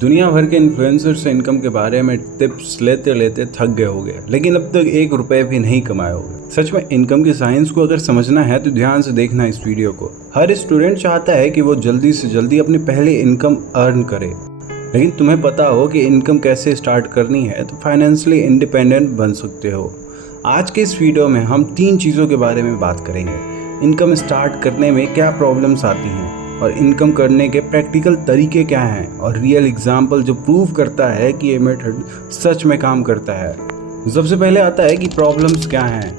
दुनिया भर के इन्फ्लुएंसर से इनकम के बारे में टिप्स लेते लेते थक गए होगे, लेकिन अब तक 1 रुपए भी नहीं कमाए होगे। सच में इनकम की साइंस को अगर समझना है तो ध्यान से देखना इस वीडियो को। हर स्टूडेंट चाहता है कि वो जल्दी से जल्दी अपनी पहली इनकम अर्न करे, लेकिन तुम्हें पता हो कि इनकम कैसे स्टार्ट करनी है तो फाइनेंशियली इंडिपेंडेंट बन सकते हो। आज के इस वीडियो में हम 3 चीज़ों के बारे में बात करेंगे। इनकम स्टार्ट करने में क्या प्रॉब्लम्स आती हैं और इनकम करने के प्रैक्टिकल तरीके क्या हैं और रियल एग्जाम्पल जो प्रूव करता है कि ये मेथड सच में काम करता है। सबसे पहले आता है कि प्रॉब्लम्स क्या हैं।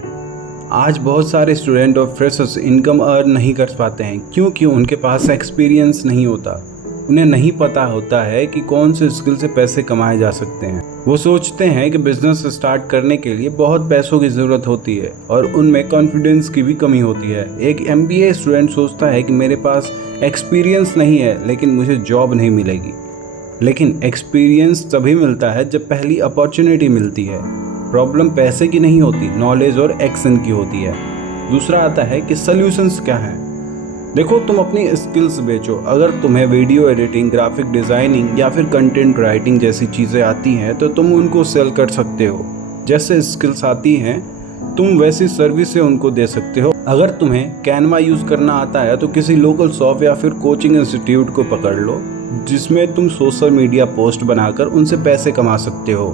आज बहुत सारे स्टूडेंट और फ्रेशर्स इनकम अर्न नहीं कर पाते हैं क्योंकि उनके पास एक्सपीरियंस नहीं होता। उन्हें नहीं पता होता है कि कौन से स्किल से पैसे कमाए जा सकते हैं। वो सोचते हैं कि बिजनेस स्टार्ट करने के लिए बहुत पैसों की ज़रूरत होती है और उनमें कॉन्फिडेंस की भी कमी होती है। एक MBA स्टूडेंट सोचता है कि मेरे पास एक्सपीरियंस नहीं है लेकिन मुझे जॉब नहीं मिलेगी। लेकिन एक्सपीरियंस तभी मिलता है जब पहली अपॉर्चुनिटी मिलती है। प्रॉब्लम पैसे की नहीं होती, नॉलेज और एक्शन की होती है। दूसरा आता है कि सॉल्यूशंस क्या हैं। देखो, तुम अपनी स्किल्स बेचो। अगर तुम्हें वीडियो एडिटिंग, ग्राफिक डिज़ाइनिंग या फिर कंटेंट राइटिंग जैसी चीज़ें आती हैं तो तुम उनको सेल कर सकते हो। जैसे स्किल्स आती हैं तुम वैसी सर्विस उनको दे सकते हो। अगर तुम्हें कैनवा यूज़ करना आता है तो किसी लोकल शॉप या फिर कोचिंग इंस्टीट्यूट को पकड़ लो जिसमें तुम सोशल मीडिया पोस्ट बनाकर उनसे पैसे कमा सकते हो।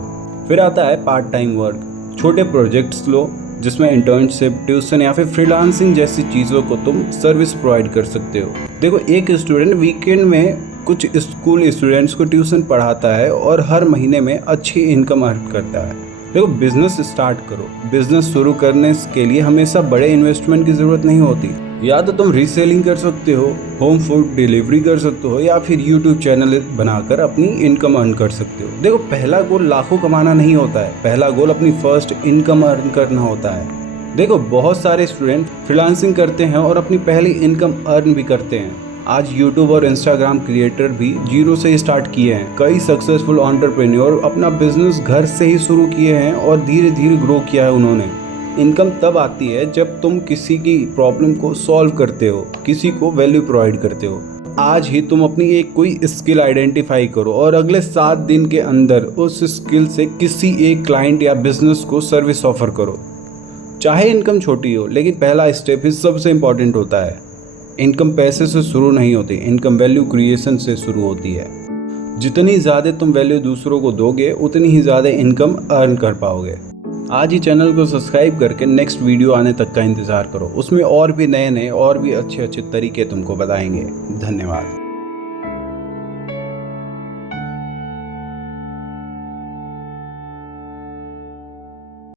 फिर आता है पार्ट टाइम वर्क। छोटे प्रोजेक्ट्स लो जिसमें इंटर्नशिप, ट्यूशन या फिर फ्रीलांसिंग जैसी चीज़ों को तुम सर्विस प्रोवाइड कर सकते हो। देखो, एक स्टूडेंट वीकेंड में कुछ स्कूल स्टूडेंट्स को ट्यूशन पढ़ाता है और हर महीने में अच्छी इनकम अर्न करता है। देखो, बिजनेस स्टार्ट करो। बिजनेस शुरू करने के लिए हमेशा बड़े इन्वेस्टमेंट की ज़रूरत नहीं होती। या तो तुम रीसेलिंग कर सकते हो, होम फूड डिलीवरी कर सकते हो या फिर यूट्यूब चैनल बनाकर अपनी इनकम अर्न कर सकते हो। देखो, पहला गोल लाखों कमाना नहीं होता है, पहला गोल अपनी फर्स्ट इनकम अर्न करना होता है। देखो, बहुत सारे स्टूडेंट फ्रीलांसिंग करते हैं और अपनी पहली इनकम अर्न भी करते हैं। आज यूट्यूब और इंस्टाग्राम क्रिएटर भी जीरो से स्टार्ट किए हैं। कई सक्सेसफुल एंटरप्रेन्योर अपना बिजनेस घर से ही शुरू किए हैं और धीरे धीरे ग्रो किया है उन्होंने। इनकम तब आती है जब तुम किसी की प्रॉब्लम को सॉल्व करते हो, किसी को वैल्यू प्रोवाइड करते हो। आज ही तुम अपनी एक कोई स्किल आइडेंटिफाई करो और अगले 7 दिन के अंदर उस स्किल से किसी एक क्लाइंट या बिजनेस को सर्विस ऑफर करो। चाहे इनकम छोटी हो, लेकिन पहला स्टेप ही सबसे इम्पॉर्टेंट होता है। इनकम पैसे से शुरू नहीं होती, इनकम वैल्यू क्रिएशन से शुरू होती है। जितनी ज़्यादा तुम वैल्यू दूसरों को दोगे उतनी ही ज़्यादा इनकम अर्न कर पाओगे। आज ही चैनल को सब्सक्राइब करके नेक्स्ट वीडियो आने तक का इंतज़ार करो। उसमें और भी नए और भी अच्छे तरीके तुमको बताएंगे। धन्यवाद।